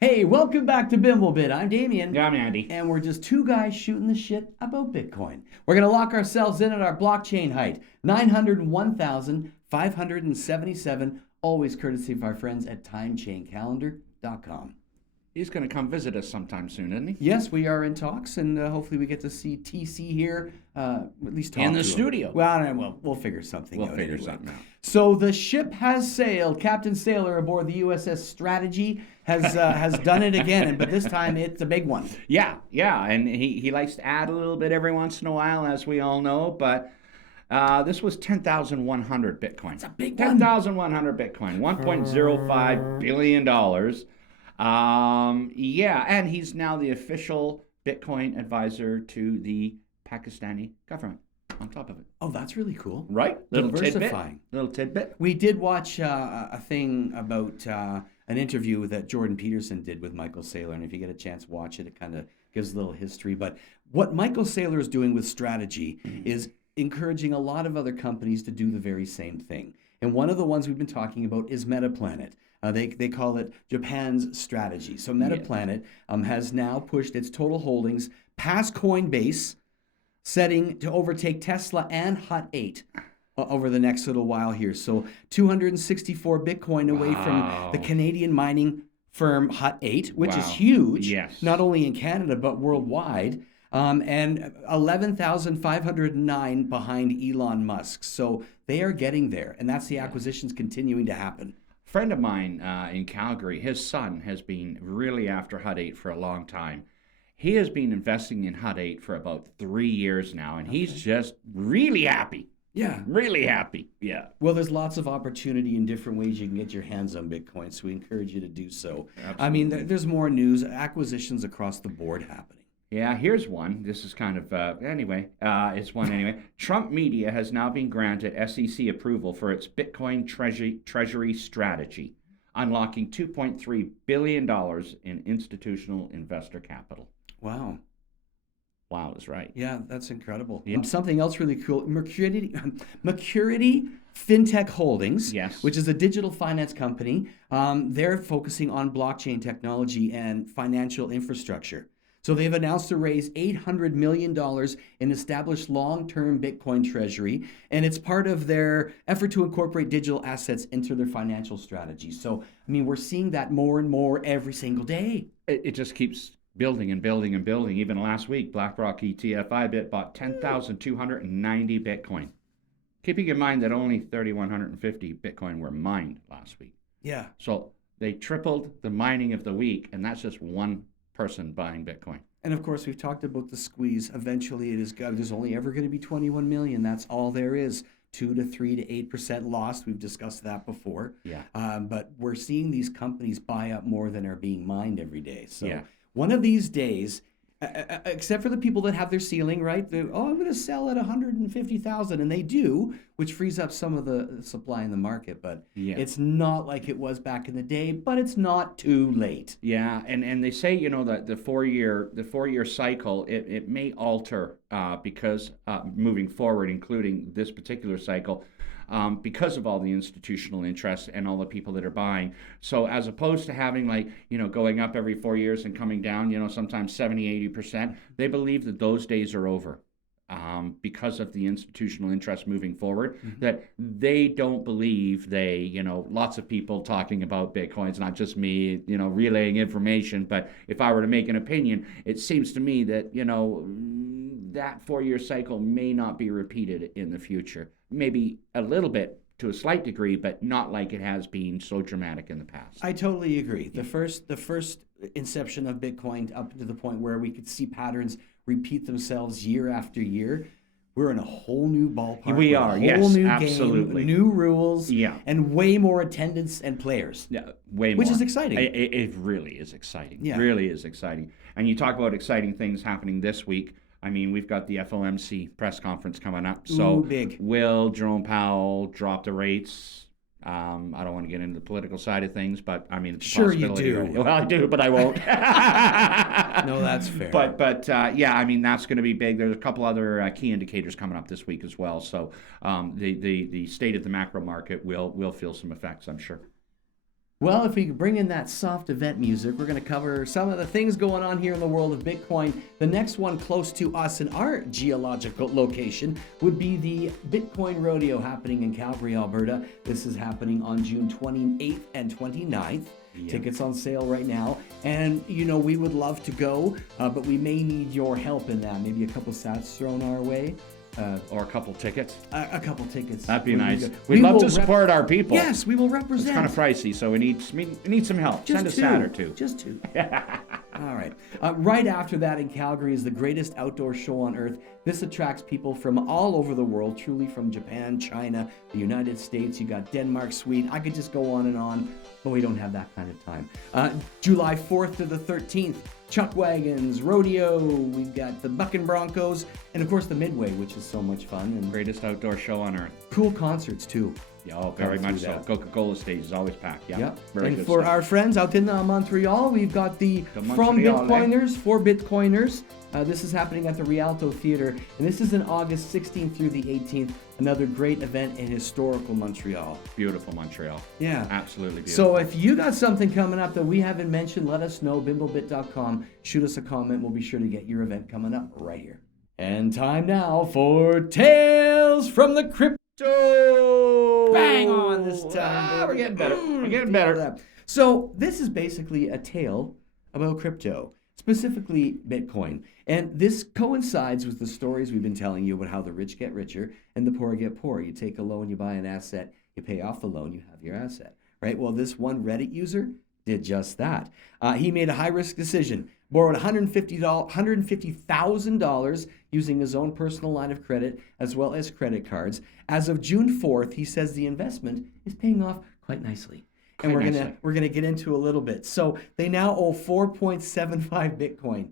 Hey, welcome back to Bimblebit. I'm Damian. Yeah, I'm Andy. And we're just two guys shooting the shit about Bitcoin. We're going to lock ourselves in at our blockchain height 901,577, always courtesy of our friends at timechaincalendar.com. He's going to come visit us sometime soon, isn't he? Yes, we are in talks, and hopefully we get to see TC here, at least talk In to the him. studio. Well, we'll figure something out. We'll figure anyway. something out. So the ship has sailed. Captain Saylor aboard the USS Strategy has done it again, but this time it's a big one. Yeah, and he likes to add a little bit every once in a while, as we all know, but this was 10,100 Bitcoin. It's a big one. 10,100 Bitcoin, $1.05 billion. Yeah, and he's now the official Bitcoin advisor to the Pakistani government on top of it. Oh, that's really cool. Right? Diversifying. Little tidbit. We did watch a thing about an interview that Jordan Peterson did with Michael Saylor, and if you get a chance, watch it. It kind of gives a little history. But what Michael Saylor is doing with Strategy is encouraging a lot of other companies to do the very same thing. And one of the ones we've been talking about is MetaPlanet. They call it Japan's strategy. So MetaPlanet has now pushed its total holdings past Coinbase, setting to overtake Tesla and Hut 8 over the next little while here. So 264 Bitcoin away from the Canadian mining firm Hut 8, which is huge, not only in Canada but worldwide. And 11,509 behind Elon Musk. So they are getting there, and that's the acquisitions continuing to happen. Friend of mine in Calgary, his son has been really after Hut 8 for a long time. He has been investing in Hut 8 for about 3 years now, and he's just really happy. Yeah. Really happy. Yeah. Well, there's lots of opportunity in different ways you can get your hands on Bitcoin, so we encourage you to do so. Absolutely. I mean, there's more news, acquisitions across the board happening. Yeah, here's one. This is kind of, it's one anyway. Trump Media has now been granted SEC approval for its Bitcoin Treasury strategy, unlocking $2.3 billion in institutional investor capital. Wow. Wow is right. Yeah, that's incredible. Yeah. Something else really cool, Mercurity FinTech Holdings, which is a digital finance company. They're focusing on blockchain technology and financial infrastructure. So they've announced to raise $800 million in established long-term Bitcoin treasury, and it's part of their effort to incorporate digital assets into their financial strategy. So, I mean, we're seeing that more and more every single day. It just keeps building and building and building. Even last week, BlackRock ETF IBIT bought 10,290 Bitcoin. Keeping in mind that only 3,150 Bitcoin were mined last week. Yeah. So they tripled the mining of the week, and that's just one person buying Bitcoin. And of course, we've talked about the squeeze. Eventually, there's only ever going to be 21 million. That's all there is. 2 to 3 to 8% lost. We've discussed that before. Yeah. But we're seeing these companies buy up more than are being mined every day. So one of these days, except for the people that have their ceiling, right? I'm going to sell at 150,000, and they do, which frees up some of the supply in the market. But it's not like it was back in the day. But it's not too late. Yeah, and they say that the 4-year cycle it may alter because moving forward, including this particular cycle. Because of all the institutional interest and all the people that are buying. So as opposed to having going up every 4 years and coming down, sometimes 70, 80%, they believe that those days are over because of the institutional interest moving forward, that they don't believe lots of people talking about Bitcoins, not just me, relaying information. But if I were to make an opinion, it seems to me that, that 4-year cycle may not be repeated in the future. Maybe a little bit to a slight degree, but not like it has been so dramatic in the past. I totally agree. The first inception of Bitcoin up to the point where we could see patterns repeat themselves year after year, we're in a whole new ballpark. We are, a whole new absolutely. Game, new rules, yeah, and way more attendance and players. Yeah, way more. Which is exciting. It really is exciting. Yeah. Really is exciting. And you talk about exciting things happening this week. I mean, we've got the FOMC press conference coming up. So big. Will Jerome Powell drop the rates? I don't want to get into the political side of things, but I mean, it's a possibility. You do. Well, I do, but I won't. No, that's fair. But yeah, I mean, that's going to be big. There's a couple other key indicators coming up this week as well. So the state of the macro market will feel some effects, I'm sure. Well, if we could bring in that soft event music, we're going to cover some of the things going on here in the world of Bitcoin. The next one close to us in our geological location would be the Bitcoin Rodeo happening in Calgary, Alberta. This is happening on June 28th and 29th. Yeah. Tickets on sale right now. And, you know, we would love to go, but we may need your help in that. Maybe a couple sats thrown our way. Or a couple tickets. A couple tickets. That'd be nice. We'd love to support our people. Yes, we will represent. It's kind of pricey, so we need some help. Just Send a sat or two. Just two. All right. Right after that in Calgary is the greatest outdoor show on earth. This attracts people from all over the world, truly from Japan, China, the United States. You got Denmark, Sweden. I could just go on, but we don't have that kind of time. July 4th to the 13th. Chuck Wagons, Rodeo, we've got the Bucking Broncos, and of course the Midway, which is so much fun. And greatest outdoor show on earth. Cool concerts too. Yeah, oh, very much so. Coca-Cola stage is always packed. Yeah. Very and good for stuff. our friends out in Montreal, we've got the From Bitcoiners for Bitcoiners. This is happening at the Rialto Theatre, and this is in August 16th through the 18th. Another great event in historical Montreal. Beautiful Montreal. Yeah. Absolutely beautiful. So if you got something coming up that we haven't mentioned, let us know. Bimblebit.com. Shoot us a comment. We'll be sure to get your event coming up right here. And time now for Tales from the Crypto. Bang on this time. We're getting better. We're getting better. So this is basically a tale about crypto, specifically Bitcoin. And this coincides with the stories we've been telling you about how the rich get richer and the poor get poorer. You take a loan, you buy an asset, you pay off the loan, you have your asset, right? Well, this one Reddit user did just that. He made a high-risk decision, borrowed $150,000 using his own personal line of credit as well as credit cards. As of June 4th, he says the investment is paying off quite nicely. And we're gonna get into a little bit. So they now owe 4.75 Bitcoin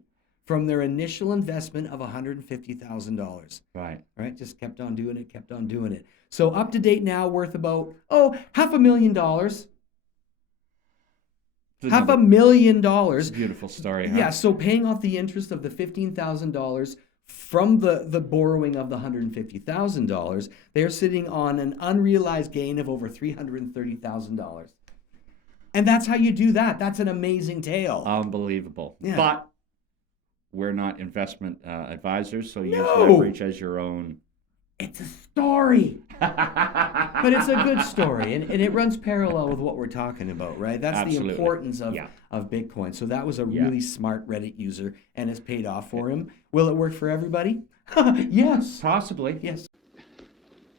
from their initial investment of $150,000. Right. Just kept on doing it. So up to date now, worth about $500,000. $500,000. Beautiful story. Huh? Yeah. So paying off the interest of the $15,000 from the borrowing of the $150,000, they're sitting on an unrealized gain of over $330,000. And that's how you do that. That's an amazing tale. Unbelievable. Yeah. But we're not investment advisors, so use leverage as your own. It's a story. But it's a good story. And it runs parallel with what we're talking about, right? That's Absolutely. The importance of Bitcoin. So that was a really smart Reddit user, and it's paid off for him. Will it work for everybody? Yes. Possibly. Yes.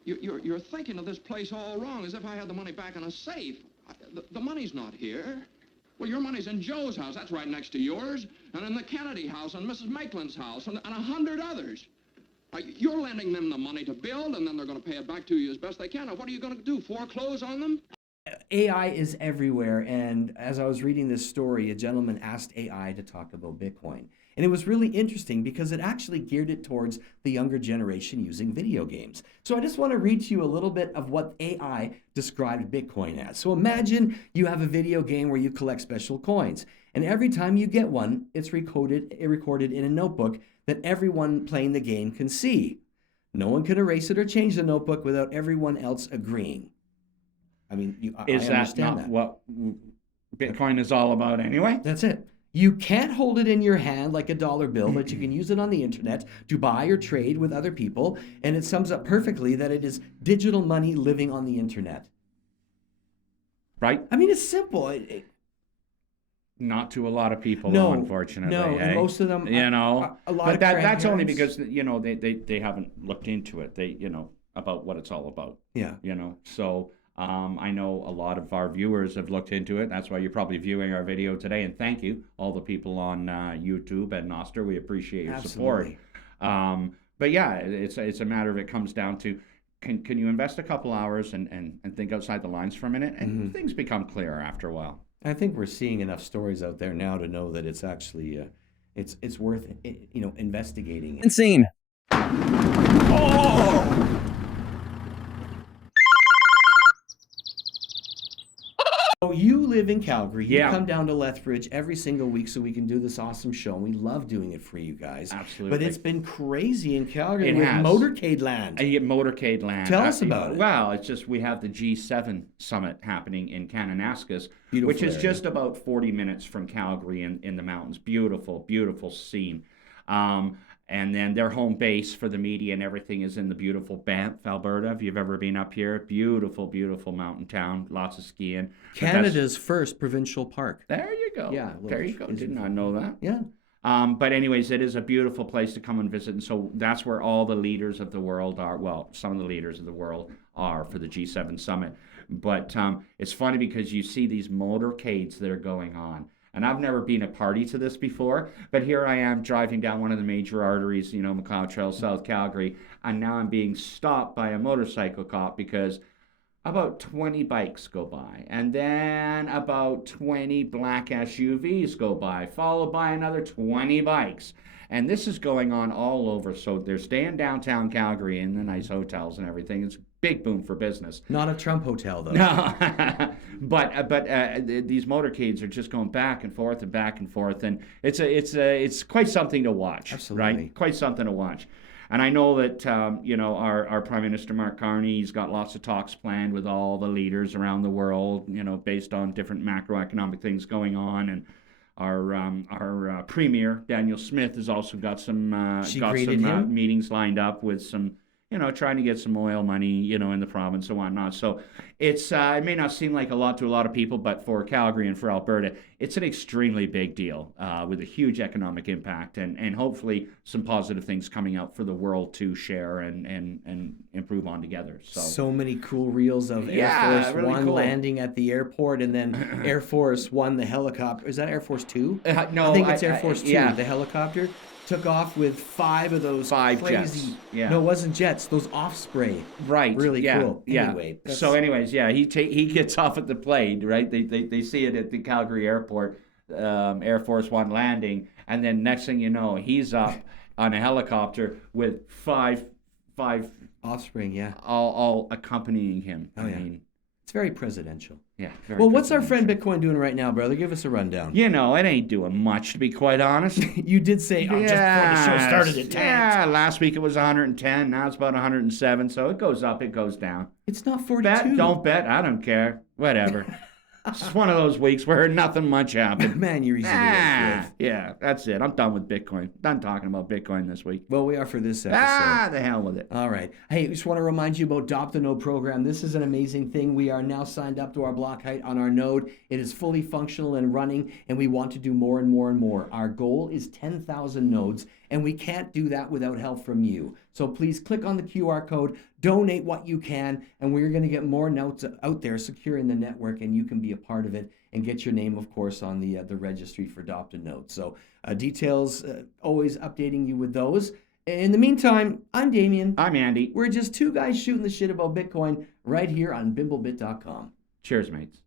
You're thinking of this place all wrong, as if I had the money back in a safe. The money's not here. Well, your money's in Joe's house. That's right next to yours. And in the Kennedy house, and Mrs. Maitland's house, and 100 others. You're lending them the money to build, and then they're going to pay it back to you as best they can. Now, what are you going to do, foreclose on them? AI is everywhere. And as I was reading this story, a gentleman asked AI to talk about Bitcoin. And it was really interesting because it actually geared it towards the younger generation using video games. So I just want to read to you a little bit of what AI described Bitcoin as. So imagine you have a video game where you collect special coins. And every time you get one, it's recorded in a notebook that everyone playing the game can see. No one can erase it or change the notebook without everyone else agreeing. I mean, I understand that. What Bitcoin is all about anyway? That's it. You can't hold it in your hand like a dollar bill, but you can use it on the internet to buy or trade with other people. And it sums up perfectly that it is digital money living on the internet. Right? I mean, it's simple. Not to a lot of people, though, unfortunately. No, and most of them, a lot of that's only because they haven't looked into it. About what it's all about. Yeah. So I know a lot of our viewers have looked into it. That's why you're probably viewing our video today. And thank you, all the people on YouTube and Noster. We appreciate your support. But yeah, it's a matter of it comes down to can you invest a couple hours and think outside the lines for a minute, and things become clearer after a while. I think we're seeing enough stories out there now to know that it's actually it's worth investigating. Insane. So you live in Calgary. You Yeah. come down to Lethbridge every single week so we can do this awesome show. And we love doing it for you guys. Absolutely. But it's been crazy in Calgary It with has. Motorcade land. You get Motorcade land. Tell us about it. Well, it's just we have the G7 summit happening in Kananaskis, Beautiful which is area. just about 40 minutes from Calgary in the mountains. Beautiful, beautiful scene. And then their home base for the media and everything is in the beautiful Banff, Alberta. If you've ever been up here, beautiful, beautiful mountain town, lots of skiing. But Canada's first provincial park. there you go. Yeah, There you go. Did not know that. Yeah. But anyways, it is a beautiful place to come and visit. And so that's where all the leaders of the world are. Well, some of the leaders of the world are for the G7 summit. But it's funny because you see these motorcades that are going on. And I've never been a party to this before, but here I am driving down one of the major arteries, Macleod Trail, South Calgary, and now I'm being stopped by a motorcycle cop because about 20 bikes go by, and then about 20 black SUVs go by, followed by another 20 bikes. And this is going on all over. So they're staying downtown Calgary in the nice hotels and everything. It's a big boom for business. Not a Trump hotel, though. No, but these motorcades are just going back and forth, and it's quite something to watch. Absolutely. Right? Quite something to watch. And I know that our Prime Minister Mark Carney, he's got lots of talks planned with all the leaders around the world, based on different macroeconomic things going on, and our Premier Daniel Smith has also got some meetings lined up with some. Trying to get some oil money, in the province and whatnot. So it may not seem like a lot to a lot of people, but for Calgary and for Alberta, it's an extremely big deal with a huge economic impact and hopefully some positive things coming out for the world to share and improve on together. So many cool reels of Air Force really One cool. landing at the airport, and then Air Force One, the helicopter. Is that Air Force Two? No, I think it's Air Force Two. Yeah. The helicopter took off with 5 of those Five crazy. jets. Yeah. No, it wasn't jets. Those Osprey. Right. Really yeah. cool. Yeah. Anyway, So anyways, yeah, he gets off at the plane, right? They see it at the Calgary airport, Air Force One landing, and then next thing you know, he's up on a helicopter with five Offspring, yeah. all accompanying him. Oh, yeah. It's very presidential. Yeah. Well, what's our friend Bitcoin doing right now, brother? Give us a rundown. It ain't doing much, to be quite honest. You did say, just before the show started, it tanked. Yeah, last week it was 110, now it's about 107, so it goes up, it goes down. It's not 42. Bet, don't bet, I don't care. Whatever. It's one of those weeks where nothing much happened. Man, you're easy to work with. Yeah, that's it. I'm done with Bitcoin. Done talking about Bitcoin this week. Well, we are for this episode. The hell with it. All right. Hey, just want to remind you about Adopt a Node program. This is an amazing thing. We are now signed up to our block height on our node. It is fully functional and running, and we want to do more and more and more. Our goal is 10,000 nodes, and we can't do that without help from you. So please click on the QR code, donate what you can, and we're going to get more nodes out there securing the network, and you can be a part of it and get your name, of course, on the registry for Adopt a Node. So details, always updating you with those. In the meantime, I'm Damian. I'm Andy. We're just 2 guys shooting the shit about Bitcoin right here on Bimblebit.com. Cheers, mates.